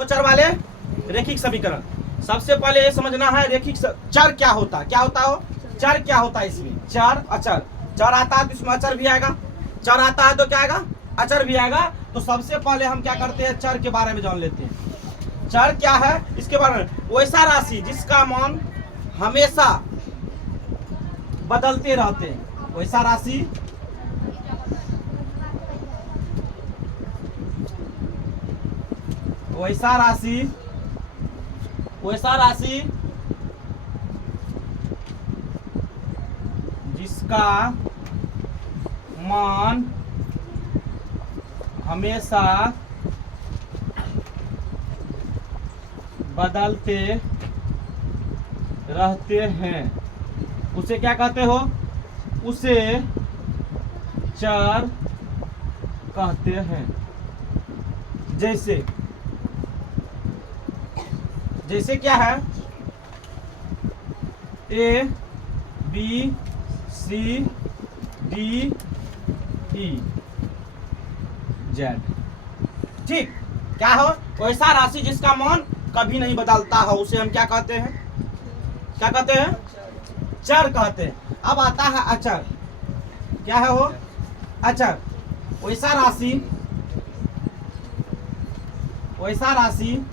दो चर वाले रेखिक समीकरण। सबसे पहले ये समझना है रेखिक चर क्या होता है, क्या होता हो, चर क्या होता है। इसमें चर अचर, चर आता है तो इसमें अचर भी आएगा, चर आता है तो क्या आएगा, अचर भी आएगा। तो सबसे पहले हम क्या करते हैं, चर के बारे में जान लेते हैं। चर क्या है इसके बारे में, वैसा राशि जिसका मान हमेशा बदलते रहते हैं, वैसा राशि वैसा राशि वैसा राशि जिसका मान हमेशा बदलते रहते हैं, उसे क्या कहते हो, उसे चर कहते हैं। जैसे जैसे क्या है, A B C D E Z. ठीक, क्या हो, वैसा राशि जिसका मान कभी नहीं बदलता हो उसे हम क्या कहते हैं, क्या कहते हैं, चर कहते हैं। अब आता है अचर, क्या है वो, अचर वैसा राशि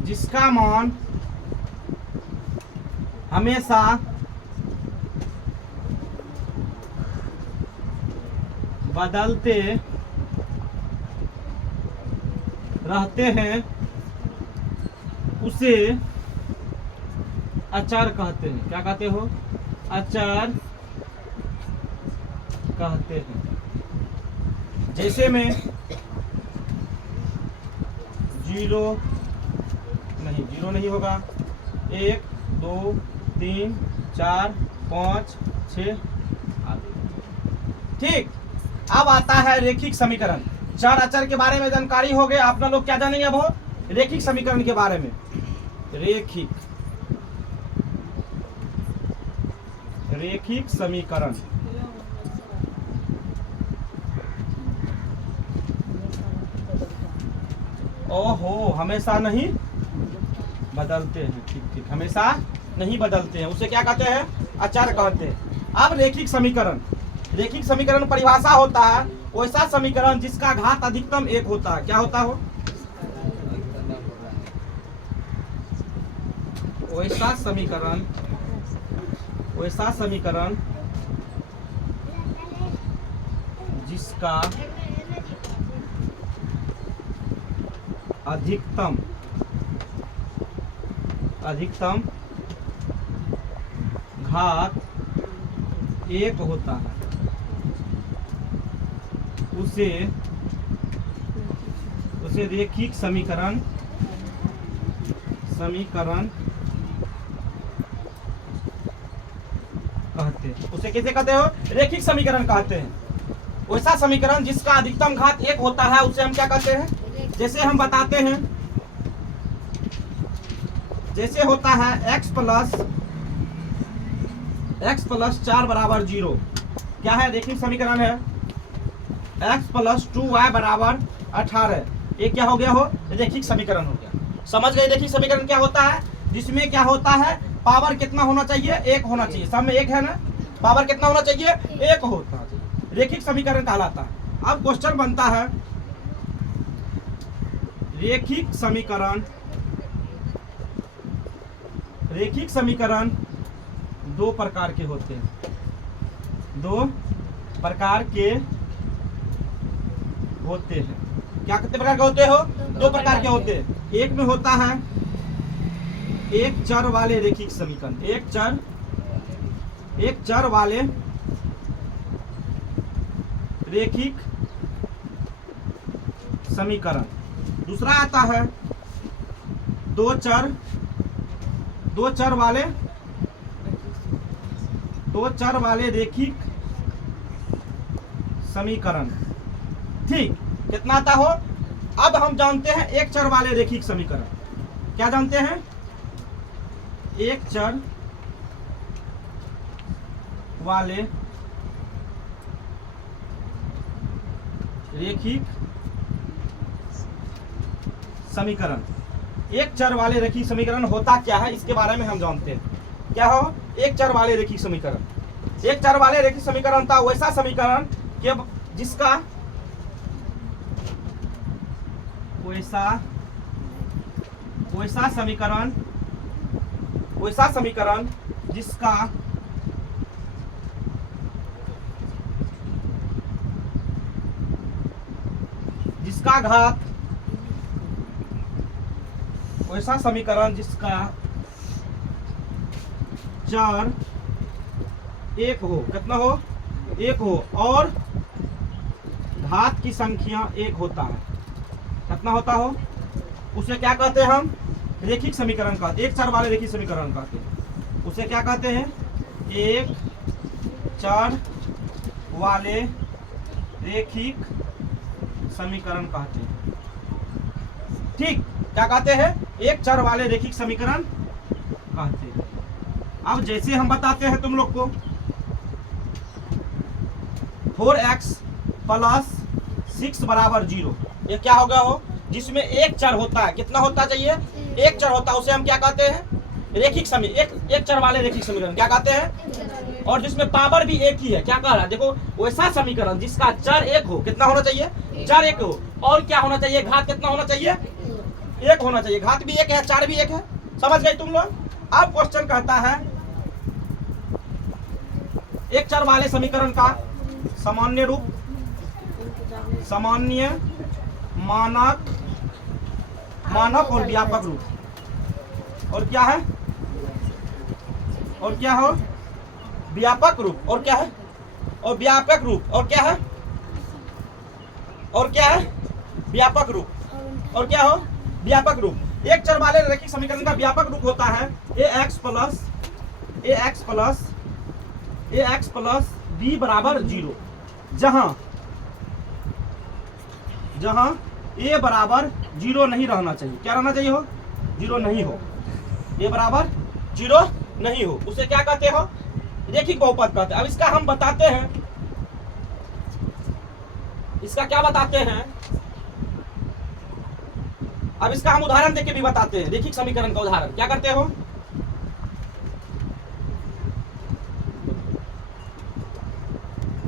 जिसका मान हमेशा बदलते रहते हैं, उसे अचर कहते हैं। क्या कहते हो, अचर कहते हैं। जैसे में जीरो नहीं होगा, 1 2 3 4 5 6 आदि। ठीक, अब आता है रेखिक समीकरण। चर अचर के बारे में जानकारी हो गई, आप लोग क्या जानेंगे अब हो, रेखिक समीकरण के बारे में। रेखिक समीकरण ओहो हमेशा नहीं बदलते हैं। ठीक, हमेशा नहीं बदलते हैं, उसे क्या कहते हैं, अचर कहते हैं। अब रेखिक समीकरण परिभाषा होता है वैसा समीकरण जिसका घात अधिकतम 1 होता है। क्या होता हो, वैसा समीकरण जिसका अधिकतम घात 1 होता है, उसे रेखिक समीकरण कहते हैं। उसे कैसे कहते हो, रेखिक समीकरण कहते हैं। वैसा समीकरण जिसका अधिकतम घात 1 होता है उसे हम क्या कहते हैं, जैसे हम बताते हैं, जैसे होता है x प्लस 4 बराबर 0। क्या है, रेखिक समीकरण है। x प्लस 2y बराबर 18, ये क्या हो गया हो, रेखिक समीकरण हो गया। समझ गए रेखिक समीकरण क्या होता है, जिसमें क्या होता है, पावर कितना होना चाहिए, 1 होना चाहिए। सब में 1 है ना, पावर कितना होना चाहिए, 1 होता है, रेखिक समीकरण कहलाता है। अब क्वेश्चन बनता है, रेखिक समीकरण 2 प्रकार के होते हैं। 2 प्रकार के होते हैं। क्या कितने प्रकार के होते हो, 2 प्रकार के होते हैं। एक में होता है एक चर वाले रेखिक समीकरण, एक चर वाले रेखिक समीकरण। दूसरा आता है दो चर वाले रेखिक समीकरण। ठीक, कितना आता हो। अब हम जानते हैं एक चर वाले रेखिक समीकरण, क्या जानते हैं, एक चर वाले रेखिक समीकरण। एक चर वाले रेखिक समीकरण होता क्या है इसके बारे में हम जानते हैं। क्या हो एक चर वाले रेखिक समीकरण? एक चर वाले रेखिक समीकरण था वैसा समीकरण कि जिसका वैसा समीकरण जिसका घात, वैसा समीकरण जिसका चर एक हो, कितना हो? एक हो, और घात की संख्या एक होता है। कितना होता हो? उसे क्या कहते हैं हम? रेखिक समीकरण कहते हैं। एक चर वाले रेखिक समीकरण कहते हैं। उसे क्या कहते हैं? एक चर वाले रेखिक समीकरण कहते हैं। ठीक, क्या कहते हैं? एक चर वाले रेखिक समीकरण कहते हैं। अब जैसे हम बताते हैं तुम लोग को 4x + 6 = 0, ये क्या होगा हो? जिसमें एक चर होता है। कितना होता चाहिए? एक चर होता है, उसे हम क्या कहते हैं? रेखिक समीकरण। एक चर वाले रेखिक समीकरण क्या कहते हैं? और जिसमें पावर भी एक ही है। क्या कह रहा है? देखो, वैसा समीकरण जिसका चर एक हो। कितना होना चाहिए? चर एक हो, और क्या होना चाहिए? घात कितना होना चाहिए? एक होना चाहिए। घात भी एक है, चर भी एक है। समझ गए तुम लोग? अब क्वेश्चन कहता है एक चर वाले समीकरण का सामान्य रूप, सामान्य, मानक और व्यापक रूप। और क्या है? और क्या हो? व्यापक रूप। और क्या है? और व्यापक रूप। और क्या है? और क्या है? व्यापक रूप। और क्या हो? व्यापक रूप। एक चर वाले रेखिक समीकरण का व्यापक रूप होता है ax प्लस b = 0, जहां a = 0 नहीं रहना चाहिए। क्या रहना चाहिए हो? 0 नहीं हो। a = 0 नहीं हो, उसे क्या कहते हो? रेखिक बहुपद कहते हैं। अब इसका हम बताते हैं, इसका क्या बताते हैं? अब इसका हम उदाहरण देके भी बताते हैं। रेखिक समीकरण का उदाहरण क्या करते हो?